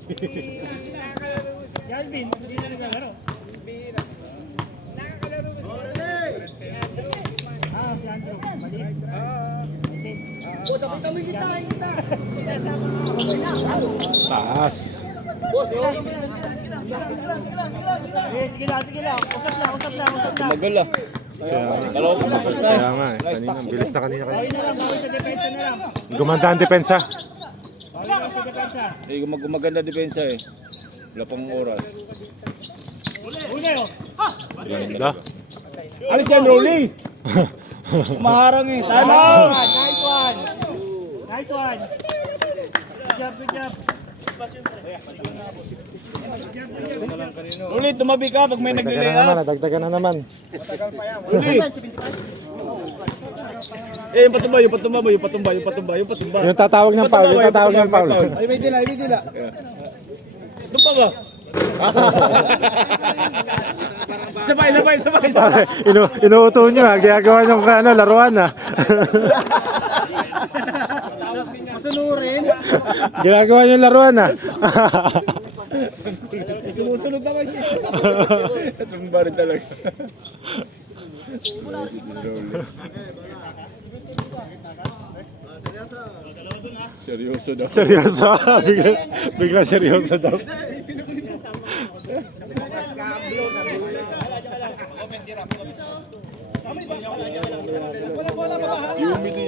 Galvin, hindi na naglalaro. Taas. Sige lang. Usap lang. Tumagal ah. Dalawa pa tapos na eh. Kaya nga eh. Kanina, ang bilis na kanina. Bawin na lang, sa depensa na lang. Gumanda ang depensa. Bawin na lang sa depensa. Eh, gumaganda depensa eh. Wala pang oras. Una yun. Ganda. Alis yan, Rolly! Maharang eh. Time out! Nice one. Good job. Rolly, tumabi ka pag may Dagdagan na naglilay naman, up. dagdagan na naman. Rolly! Eh, yung patumba. Yung tatawag ng foul, Ay, may dila. Tumba ba? Sabay. Pare, inuuto nyo ha, ginagawa nyo ano, laruan ha. Masunurin. Ginagawa nyo laruan ha. Sumusunod naman siya. Tumba rin talaga. Seryoso daw. Seryoso, bigla seryoso daw.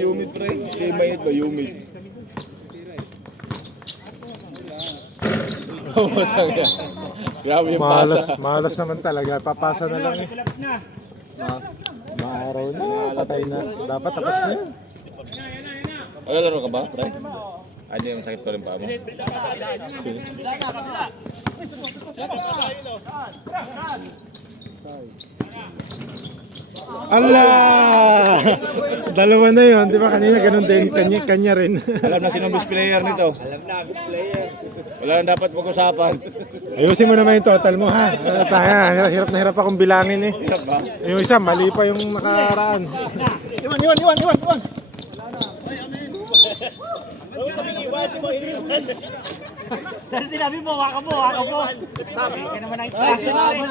Humid pre. Kay mayat ba humid? Grabe yung pasa. Malas naman talaga, papasa na lang eh. Relax na. Maaraw na, patay na. Dapat tapos na yun. Ay, laro ka ba, pre? Ay, hindi naman sakit ko rin pa mo. Allah! Dalawa na yun, di ba kanina ganun din, kanya rin. Alam na sino best player nito. Alam na, best player. Wala nang dapat pag-usapan. Ayusin mo naman yung total mo ha. Hirap na hirap akong bilangin eh. Hirap ba? Yung isa, mali pa yung nakaraan. Iwan. Dahil sinabi mo, waka mo. Sabi ka naman ang instruction.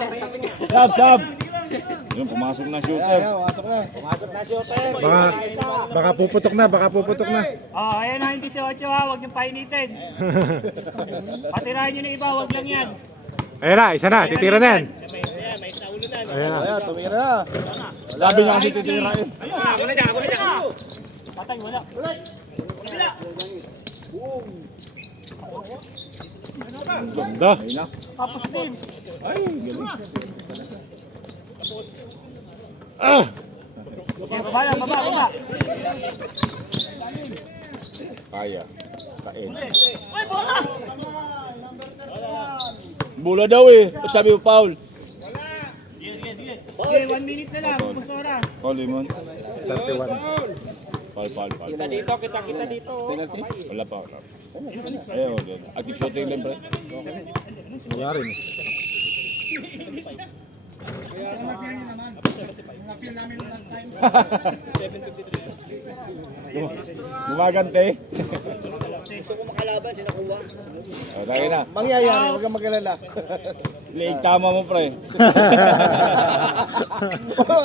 Sab! Yung pumasok na shooter. Baka puputok na. Oh, ayan na, hindi si Ocho ha. Huwag niyong painitin. Patirahin niyo ng iba, huwag lang yan. Ayun na, isa na, titira na yan. Ayan na. Ayan, tumira na. Sabi niya kasi titira yun. Ako na dyan. Patay, wala. Ganda. Tapos din. Okay, baba. Kaya. Kain. Ay, bola! Bola daw eh. Sabi mo, foul. Okay, 1 minute na lang. Ubus oras. Foul, Limon. 31. Foul. Kita dito, kita dito. Wala pa. Ayun, doon. Active shooting din, pre. Wala rin. Gumagante. Gusto ko makalaban, sinakuha. O, tayo na. Mangyayari, huwag kang mag-alala. Liig tama mo, pre.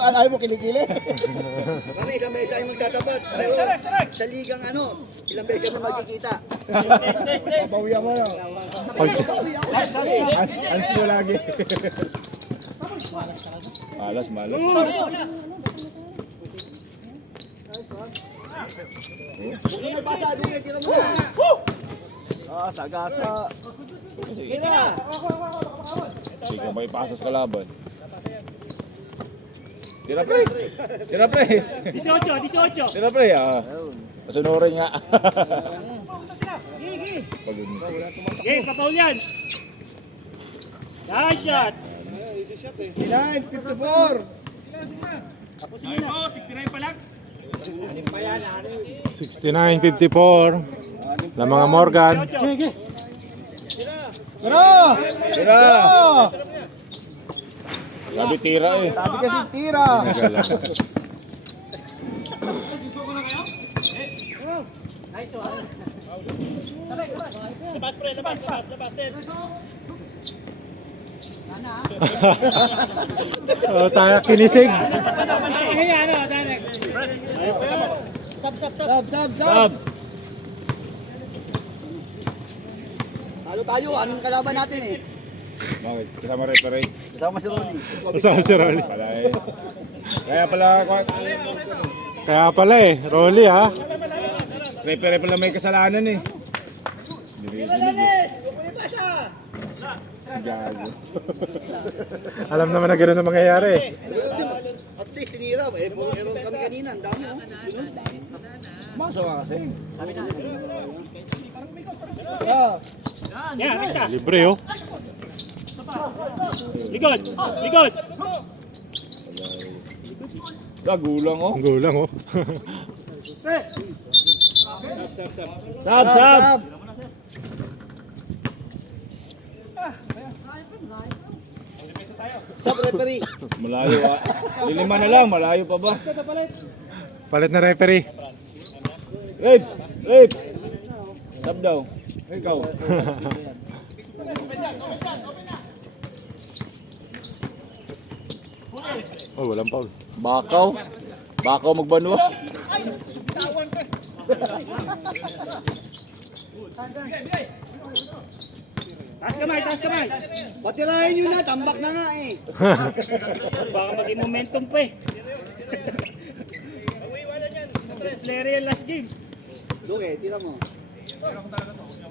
Ayaw mo kilikili. Kami, isang beses tayo magtatapat. Pero sa ligang ilang beses kami magkikita. Bawiyan mo yun. Ans mo lagi. Malas. Sagasa. Hindi ka may pasas kalaban. Tira, pre. 18. Tira, pre. Masunurin nga. Okay, kapaul yan. Nice shot. 69, 54. 69-54. Na mga Morgan. Tara! Tira. Sabi tira eh. Sabi kasi tira. Oh, tayo kinisig. Sab. Talo tayo, anong kalaban natin eh? Bakit? Kasama referee. Kasama si Ronnie. Kasama si Rolly. Pala eh. Kaya pala, Rolly ha. referee pala may kasalanan eh. Gago. Alam naman na gano'n ang mangyayari. At least tinira, puro error kami kanina, ang dami Maso nga kasi. Yan, kita. Libre oh. Likod. Gulang oh. Ang gulang oh. Sab. Sub referee. Malayo ah. Lilima na lang, malayo pa ba? Palit na referee. Rape. Sab daw. Ikaw. Oh, walang foul. Bakaw magbanwa. Taas kamay. Patirahin nyo na, tambak na nga eh. Baka maging momentum pa eh. Best player yan last game. Luke, tira mo.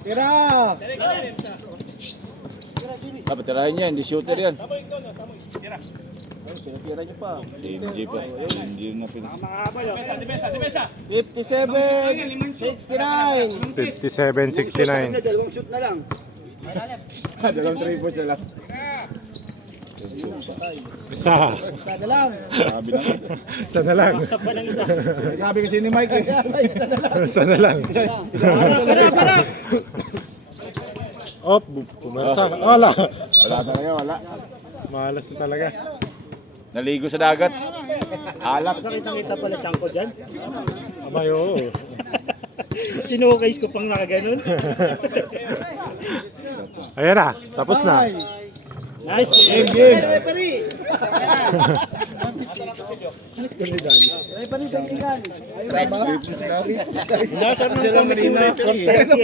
Tira. Dapat tirahin yan, di shooter yan. Tira nyo pa. Hindi pa. Hindi na pinag... Makahabal oh. 57, 69. 57-69. Dalawang shoot na lang. Dalawang 3 points na lang. Isa. Isa na lang. Sabi na. Isa na lang. Sabi kasi ni Mike eh. Isa na lang. Oh, pumersa. Wala. Wala talaga, wala. Malas na talaga. Naligo sa dagat. Alak. Nakita pala changko dyan. Abay, oo. Sinukais ko pang nakaganon. Ayan na. Tapos na. Nice game. Referee! Referee, tingnan. Nasa sila marina.